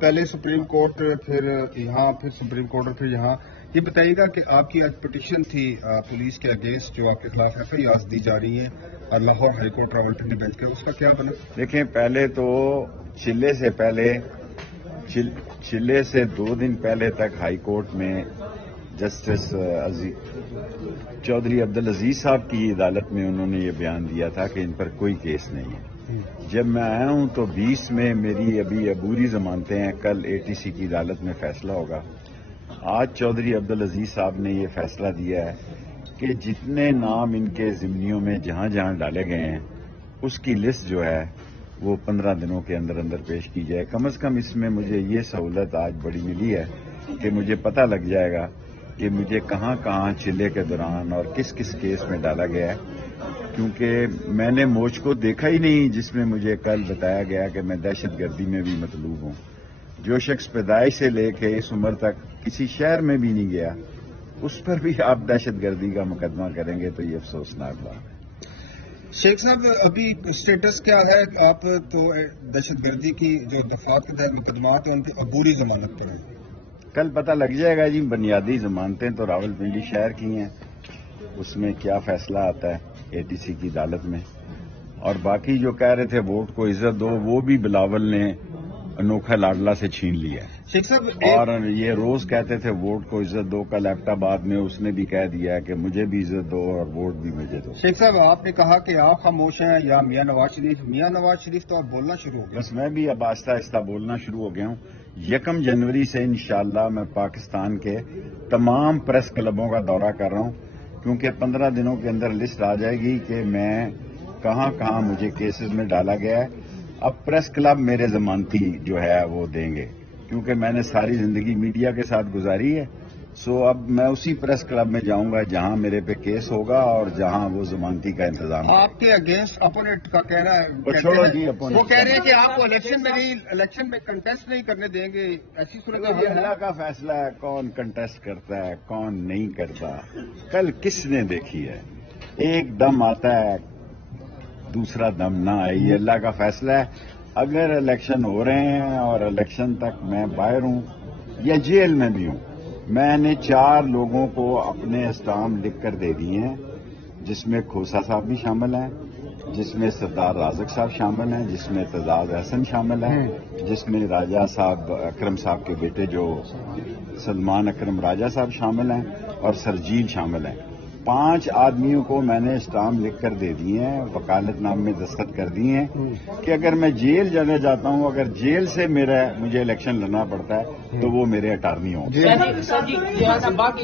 پہلے supreme court پھر یہاں پھر سپریم کورٹ اور پھر یہاں یہ بتائیے گا کہ آپ کی آج پٹیشن تھی پولیس کے اگینسٹ جو آپ کے خلاف ایف آئی آرز دی جا رہی ہیں اور Lahore high court Rawalpindi bench کا اس کا کیا بنا؟ دیکھیں پہلے تو چلے سے 2 دن پہلے تک ہائی کورٹ میں جسٹس چودھری عبدالعزیز صاحب کی عدالت میں انہوں نے یہ بیان دیا تھا کہ ان پر کوئی کیس نہیں ہے۔ جب میں آیا ہوں تو 20 میں میری ابھی عبوری ضمانتیں ہیں، کل اے ٹی سی کی عدالت میں فیصلہ ہوگا۔ آج چودھری عبدالعزیز صاحب نے یہ فیصلہ دیا ہے کہ جتنے نام ان کے ضمنیوں میں جہاں جہاں ڈالے گئے ہیں اس کی لسٹ جو ہے وہ 15 دنوں کے اندر اندر پیش کی جائے۔ کم از کم اس میں مجھے یہ سہولت آج بڑی ملی ہے کہ مجھے پتہ لگ جائے گا کہ مجھے کہاں کہاں چلے کے دوران اور کس کس کیس میں ڈالا گیا ہے، کیونکہ میں نے موج کو دیکھا ہی نہیں جس میں مجھے کل بتایا گیا کہ میں دہشت گردی میں بھی مطلوب ہوں۔ جو شخص پیدائش سے لے کے اس عمر تک کسی شہر میں بھی نہیں گیا اس پر بھی آپ دہشت گردی کا مقدمہ کریں گے تو یہ افسوسناک بات ہے۔ شیخ صاحب ابھی اسٹیٹس کیا ہے؟ آپ تو دہشت گردی کی جو دفعات کے تحت مقدمات ہیں ان پہ عبوری ضمانت پر ہیں۔ کل پتہ لگ جائے گا جی، بنیادی ضمانتیں تو راولپنڈی شہر کی ہیں، اس میں کیا فیصلہ آتا ہے اے ٹی سی کی عدالت میں، اور باقی جو کہہ رہے تھے ووٹ کو عزت دو وہ بھی بلاول نے انوکھا لاڈلا سے چھین لیا ہے۔ شیخ صاحب اور یہ روز کہتے تھے ووٹ کو عزت دو، کل ایبٹ آباد میں اس نے بھی کہہ دیا کہ مجھے بھی عزت دو اور ووٹ بھی مجھے دو۔ شیخ صاحب آپ نے کہا کہ آپ خاموش ہیں یا میاں نواز شریف تو آپ بولنا شروع ہو گئے۔ بس میں بھی اب آہستہ آہستہ بولنا شروع ہو گیا ہوں۔ 1 جنوری سے انشاءاللہ میں پاکستان کے تمام پریس کلبوں کا دورہ کر رہا ہوں، کیونکہ 15 دنوں کے اندر لسٹ آ جائے گی کہ میں کہاں کہاں مجھے کیسز میں ڈالا گیا ہے۔ اب پریس کلب میرے ضمانتی جو ہے وہ دیں گے، کیونکہ میں نے ساری زندگی میڈیا کے ساتھ گزاری ہے، سو اب میں اسی پریس کلب میں جاؤں گا جہاں میرے پہ کیس ہوگا اور جہاں وہ ضمانتی کا انتظام ہے۔ آپ کے اگینسٹ اپوننٹ کا کہنا ہے، چھوڑو جی اپوننٹ، وہ کہہ رہے ہیں کہ آپ کو الیکشن میں کنٹیسٹ نہیں کرنے دیں گے، ایسی صورت یہ اللہ کا فیصلہ ہے کون کنٹیسٹ کرتا ہے کون نہیں کرتا۔ کل کس نے دیکھی ہے؟ ایک دم آتا ہے دوسرا دم نہ آئے، یہ اللہ کا فیصلہ ہے۔ اگر الیکشن ہو رہے ہیں اور الیکشن تک میں باہر ہوں یا جیل میں بھی ہوں، میں نے 4 لوگوں کو اپنے اسٹامپ لکھ کر دے دیے ہیں، جس میں کھوسا صاحب بھی شامل ہیں، جس میں سردار رازق صاحب شامل ہیں، جس میں اعتزاز احسن شامل ہیں، جس میں راجہ صاحب اکرم صاحب کے بیٹے جو سلمان اکرم راجہ صاحب شامل ہیں اور سرجیل شامل ہیں۔ 5 آدمیوں کو میں نے اسٹامپ لکھ کر دے دیے ہیں، وکالت نامے میں دستخط کر دیے ہیں کہ اگر میں جیل جانے جاتا ہوں، اگر جیل سے مجھے الیکشن لڑنا پڑتا ہے تو وہ میرے اٹارنی ہوں۔